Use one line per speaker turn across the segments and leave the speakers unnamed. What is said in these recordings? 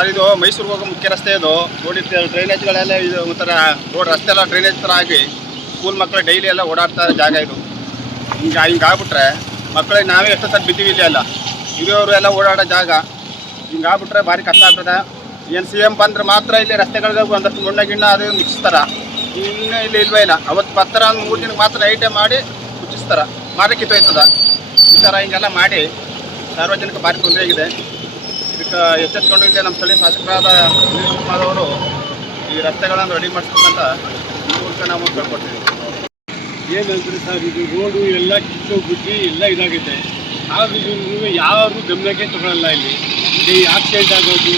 Sir, ಇದು ಮೈಸೂರಿಗೆ ಹೋಗೋ ಮುಖ್ಯ ರಸ್ತೆ ಇದು. ನೋಡಿ ಡ್ರೈನೇಜ್ಗಳೆಲ್ಲ ಇದು ಒಂಥರ ರೋಡ್ ರಸ್ತೆ ಎಲ್ಲ ಡ್ರೈನೇಜ್ ಥರ ಆಗಿ ಸ್ಕೂಲ್ ಮಕ್ಕಳು ಡೈಲಿ ಎಲ್ಲ ಓಡಾಡ್ತಾರೆ ಜಾಗ ಇದು. ಹಿಂಗೆ ಹಿಂಗೆ ಆಗ್ಬಿಟ್ರೆ ಮಕ್ಕಳಿಗೆ ನಾವೇ ಎಷ್ಟೋ ಸಲ ಬಿದ್ದೀವಿ ಇಲ್ಲಿ ಎಲ್ಲ. ಹಿರಿಯವರು ಎಲ್ಲ ಓಡಾಡೋ ಜಾಗ. ಹಿಂಗೆ ಆಗ್ಬಿಟ್ರೆ ಭಾರಿ ಕಷ್ಟ ಆಗ್ತದೆ. ಏನು ಸಿ ಎಂ ಬಂದ್ರೆ ಮಾತ್ರ ಇಲ್ಲಿ ರಸ್ತೆಗಳಿಗೆ ಒಂದಷ್ಟು ಮುಣ್ಣ ಗಿಣ್ಣ ಅದು ಮುಚ್ಚಿಸ್ತಾರ. ಇನ್ನೂ ಇಲ್ಲಿ ಇಲ್ವೇ ಇಲ್ಲ. ಅವತ್ತು ಬತ್ತರ ಒಂದು ಮೂರು ದಿನಕ್ಕೆ ಮಾತ್ರ ನೈಟೇ ಮಾಡಿ ಮುಚ್ಚಿಸ್ತಾರ. ಮಾರಕ್ಕೆ ಕಿತ್ತೋಯ್ತದ ಈ ಥರ ಹಿಂಗೆಲ್ಲ ಮಾಡಿ ಸಾರ್ವಜನಿಕ ಭಾರಿ ತೊಂದರೆ ಆಗಿದೆ. ಎಚ್ಚೆತ್ಕೊಂಡಿದ್ದೆ ನಮ್ಮ ಸ್ಥಳೀಯ ಶಾಸಕರಾದ ಸುನೀಲ್ ಕುಮಾರ್ ಅವರು. ಈ ರಸ್ತೆಗಳನ್ನು ರೆಡಿ ಮಾಡಿಸ್ಬೇಕಂತ ಈ ಮೂಲಕ ನಾವು ಕೇಳ್ಕೊಡ್ತೀವಿ
ಏನಂದ್ರೆ ಸರ್? ಇದು ರೋಡು ಎಲ್ಲ ಕಿತ್ತೋಗ್ಬಿಟ್ಟು ಎಲ್ಲ ಇದಾಗಿದೆ. ಆದ್ರೂ ನೀವು ಯಾರು ಗಮನಕ್ಕೆ ತಗೊಳ್ಳಲ್ಲ ಇಲ್ಲಿ. ಈ ಆಕ್ಸಿಡೆಂಟ್ ಆಗೋದು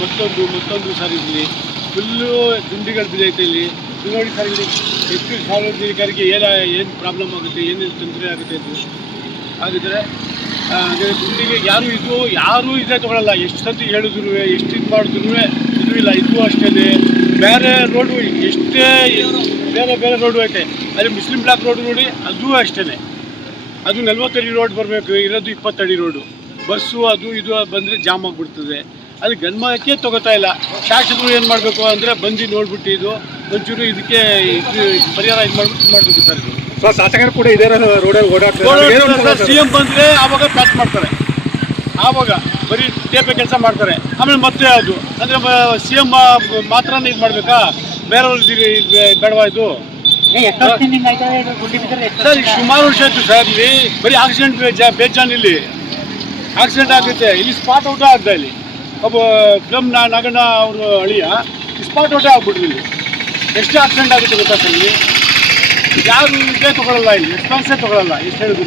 ಮತ್ತೊಂದು ಮತ್ತೊಂದು ಸರ್ ಇಲ್ಲಿ. ಫುಲ್ಲು ಗುಂಡಿಗಳು ಬಿದ್ದೈತೆ ಇಲ್ಲಿ. ನೋಡಿ ಸರ್ ಇಲ್ಲಿ ಹೆಚ್ಚು ಸಾರ್ವಜನಿಕರಿಗೆ ಏನ, ಏನು ಪ್ರಾಬ್ಲಮ್ ಆಗುತ್ತೆ, ಏನೇನು ತೊಂದರೆ ಆಗುತ್ತೆ ಇದು ಹಾಗಿದ್ರೆ ಗುಂಡಿಗೆ ಯಾರು ಇದು, ಯಾರೂ ಇದೇ ತಗೊಳ್ಳಲ್ಲ ಎಷ್ಟು ಸತಿ ಹೇಳಿದ್ರು ಎಷ್ಟು ಇದು ಮಾಡಿದ್ರು ಇದು ಇಲ್ಲ, ಇದು ಅಷ್ಟೇ ಬೇರೆ ರೋಡು ಎಷ್ಟೇ ಬೇರೆ ಬೇರೆ ರೋಡು ಐತೆ. ಅಲ್ಲಿ ಮುಸ್ಲಿಂ ಬ್ಲಾಕ್ ರೋಡ್ ನೋಡಿ, ಅದು ಅಷ್ಟೇ ಅದು ನಲ್ವತ್ತಡಿ ರೋಡ್ ಬರಬೇಕು, ಇರೋದು ಇಪ್ಪತ್ತಡಿ ರೋಡು ಬಸ್ಸು, ಅದು ಇದು ಬಂದರೆ ಜಾಮ್ ಆಗಿಬಿಡ್ತದೆ. ಅದು ಗನ್ಮಕ್ಕೆ ತಗೋತಾ ಇಲ್ಲ. ಶಾಸಕರು ಏನು ಮಾಡಬೇಕು ಅಂದರೆ ಬಂದು ನೋಡ್ಬಿಟ್ಟು ಇದು ಒಂಚೂರು ಇದಕ್ಕೆ ಇದು ಪರಿಹಾರ ಇದು ಮಾಡ್ಬಿಟ್ಟು ಮಾಡಬೇಕು ಸರ್ ಇದು.
ಸೊ ಶಾಸಕರು ಕೂಡ ಇದೇ ರೋಡಲ್ಲಿ ಓಡಾಡ್ತಾರೆ
ಸಿ ಎಂ ಬಂದರೆ ಆವಾಗ ಪ್ಯಾಚ್ ಮಾಡ್ತಾರೆ. ಆವಾಗ ಬರೀ ಟೇಪೆ ಕೆಲಸ ಮಾಡ್ತಾರೆ. ಆಮೇಲೆ ಮತ್ತೆ ಅದು ಅಂದರೆ ಸಿ ಎಂ ಮಾತ್ರ ಇದು ಮಾಡಬೇಕಾ? ಬೇರೆಯವ್ರು ಬೇಡವಾ ಇದು? ಸರ್ ಸುಮಾರು ವರ್ಷ ಆಯಿತು ಸರ್ ಇಲ್ಲಿ ಬರೀ ಆಕ್ಸಿಡೆಂಟ್ ಬೇಜಾನ್ ಇಲ್ಲಿ. ಆಕ್ಸಿಡೆಂಟ್ ಆಗುತ್ತೆ. ಇಲ್ಲಿ ಸ್ಪಾಟ್ ಔಟ್ ಆಗ್ತಾ ಇಲ್ಲಿ. ಒಬ್ಬ ಫಿಲಮ್ ನಾಗಣ್ಣ ಅವರು ಅಳಿಯ ಸ್ಪಾಟ್ ಔಟ್ ಆಗ್ಬಿಟ್ರು ಇಲ್ಲಿ. ಎಷ್ಟು ಆಕ್ಸಿಡೆಂಟ್ ಆಗುತ್ತೆ ಗೊತ್ತಾ ಸರ್? ಇಲ್ಲಿ ಯಾರು ಇದೇ ತಗೊಳ್ಳಲ್ಲ ಇಲ್ಲಿ ರೆಸ್ಪಾನ್ಸೇ ತಗೊಳ್ಳಲ್ಲ ಎಷ್ಟು ಹೇಳಿದ್ರು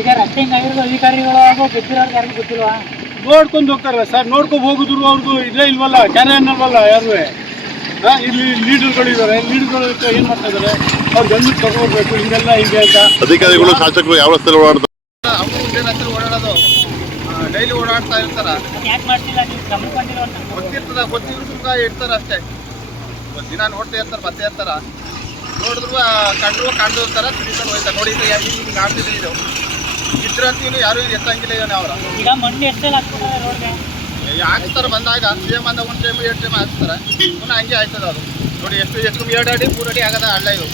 ಈಗ ರಸ್ತೆಯಿಂದ ಹಿಂಗ್ ಆಗಿರೋದು ಅಧಿಕಾರಿಗಳು ಹಾಗೂ ಗೊತ್ತಿರೋರು ಯಾರಿಗೂ ಗೊತ್ತಿಲ್ವಾ?
ನೋಡ್ಕೊಂಡು ಹೋಗ್ತಾರಲ್ಲ ಸರ್ ನೋಡ್ಕೊಂಡು ಹೋಗಿದ್ರು ಅವ್ರಿಗೂ ಇದೇ ಇಲ್ವಲ್ಲ ಕ್ಯಾರೆ ಅನ್ನಲ್ವಲ್ಲ ಯಾರು ಇಲ್ಲಿ ಲೀಡರ್ಗಳು ಇದ್ದಾರೆ ಲೀಡರ್ಗಳು ಏನು ಮಾಡ್ತಾ ಇದ್ದಾರೆ ಅವ್ರು ಗಂಡು ತಗೋಬೇಕು ಹಿಂಗೆಲ್ಲ ಹಿಂಗೆ ಅಂತ.
ಅಧಿಕಾರಿಗಳು ಶಾಸಕರು ಯಾವ ರಸ್ತೆ ಓಡಾಡ್ತಾರೆ?
ಅವರು ಓಡಾಡೋದು ಡೈಲಿ ಓಡಾಡ್ತಾ ಇರ್ತಾರ.
ಅದ್ ಮಾಡ್ತಿಲ್ಲ ನೀವು ಗಮನಿಸ್ಕೊಂಡಿರೋ ಅಂತ?
ಗೊತ್ತಿರ್ತದ ಗೊತ್ತಿರೋ ಇರ್ತಾರ ಅಷ್ಟೇ. ಒಂದ್ ದಿನ ನೋಡ್ತಾ ಇರ್ತಾರೆ ಮತ್ತೆ ಇರ್ತಾರ. ನೋಡಿದ್ರು ಕಂಡ್ರು ಕಂಡು ಇರ್ತಾರ ತಿಳ್ಕೊಂಡು ಹೋಯ್ತಾರೆ ನೋಡಿ ಇದು ಹಿಂಗೆ ಆಗ್ತಿದೆ ಇದು. ಇದ್ರಂತೀನು ಯಾರು ಎತ್ತಂಗಿಲ್ಲ ಏನು ಅವರ.
ಈಗ ಮಣ್ಣು ಎಷ್ಟೆಲ್ಲ
ಹಾಕ್ತಾರೆ ಬಂದಾಗ ಸಿ ಎಂ ಅಂದ ಒಂದು ಟೈಮ್ ಎರಡು ಟೈಮ್ ಹಾಕ್ತಾರೆ ಪುನಃ ಹಂಗೆ ಆಯ್ತದ ಅದು. ನೋಡಿ ಎಷ್ಟು ಎಷ್ಟು ಎರಡು ಅಡಿ ಮೂರು ಅಡಿ ಆಗದ ಹಳ್ಳ ಇದು.